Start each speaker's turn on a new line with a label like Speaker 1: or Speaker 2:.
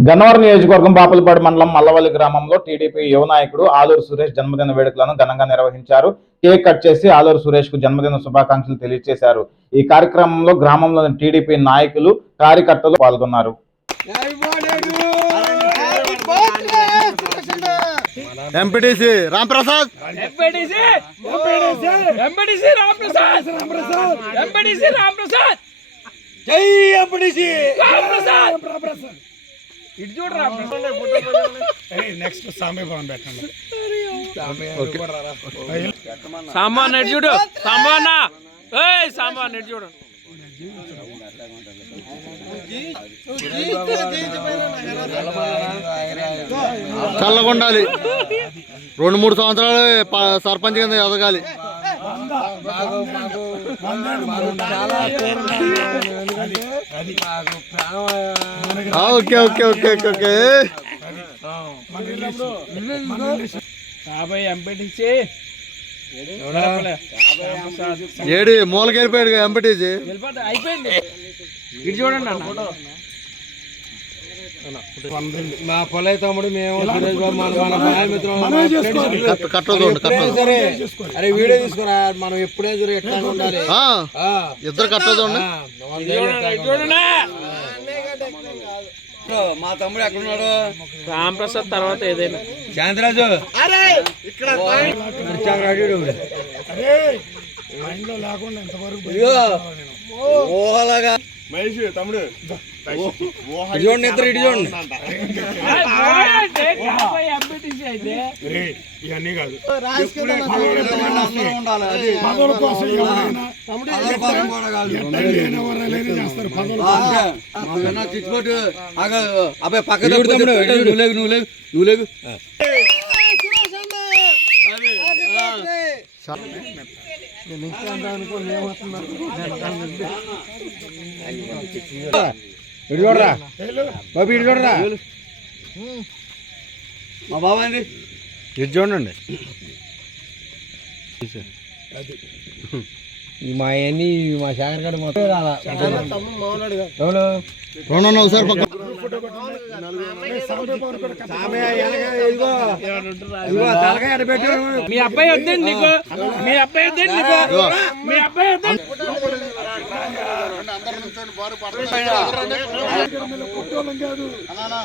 Speaker 1: గన్నవరం నియోజకవర్గం బాపులపాడు మండలం మల్లవల్లి గ్రామంలో టీడీపీ యువ నాయకుడు ఆలూరు సురేష్ జన్మదిన వేడుకలను ఘనంగా నిర్వహించారు. కేక్ కట్ చేసి ఆలూరు సురేష్కు జన్మదిన శుభాకాంక్షలు తెలియజేశారు ఈ కార్యక్రమంలో గ్రామంలోని టీడీపీ నాయకులు కార్యకర్తలు పాల్గొన్నారు.
Speaker 2: MPTC Ramprasad!
Speaker 3: MPTC! MPTC! Ramaprasad MPTC Ramaprasad
Speaker 4: జై ఎంపీటీసీ!
Speaker 3: రామప్రసాద్ ఇటు
Speaker 4: నెక్స్ట్ పెట్టండి.
Speaker 3: సాంబాన్ చూడు. సాంబాన్ ఏయ్ సాంబాన్ ఇటు చూడు.
Speaker 2: చల్లగుండాలి రెండు మూడు సంవత్సరాలు సర్పంచ్ కింద ఎదగాలి. Okay okay okay okay okay.
Speaker 3: యాభై ఎంపీటీసీ.
Speaker 2: ఏడి మూలకి వెళ్ళిపోయాడు ఎంపీటీసీ
Speaker 3: అయిపోయింది. ఇటు చూడండి అన్న.
Speaker 4: మా పొలయ్య తమ్ముడు మేము సురేష్ బాబు మన మన సరే అరే వీడియో తీసుకురా? మనం ఎప్పుడే సరే ఎట్లా ఉండాలి?
Speaker 2: ఆ,
Speaker 4: ఆ,
Speaker 2: ఇద్దరు కట్టదు
Speaker 4: ఆ, మన దగ్గర ఎట్లా
Speaker 3: ఇటు చూడండి
Speaker 4: మా తమ్ముడు ఎక్కడున్నాడు?
Speaker 3: రామప్రసాద్ తర్వాత ఏదైనా.
Speaker 4: శాంతిరాజు. ఓహలాగా ఇటు చూడండి ఇద్దరు ఇటు చూడండి
Speaker 5: ఇవన్నీ కాదు
Speaker 4: పదవుల
Speaker 5: కోసం
Speaker 4: అబ్బాయి పక్క నువ్వు లేగు నువ్వు లేగు నువ్వు లేగు ఇటు చూడరా? బాబు చూడరా? మా బాబా అండి
Speaker 2: ఇది చూడండి.
Speaker 4: మా అన్ని మా శేఖర్ గడ మొత్తం రాలా
Speaker 2: ఒకసారి
Speaker 3: మీ అబ్బాయి వద్దండి నీకు మీ అబ్బాయి వద్దండి నీకు మీ అబ్బాయి వద్దండి
Speaker 5: కాదు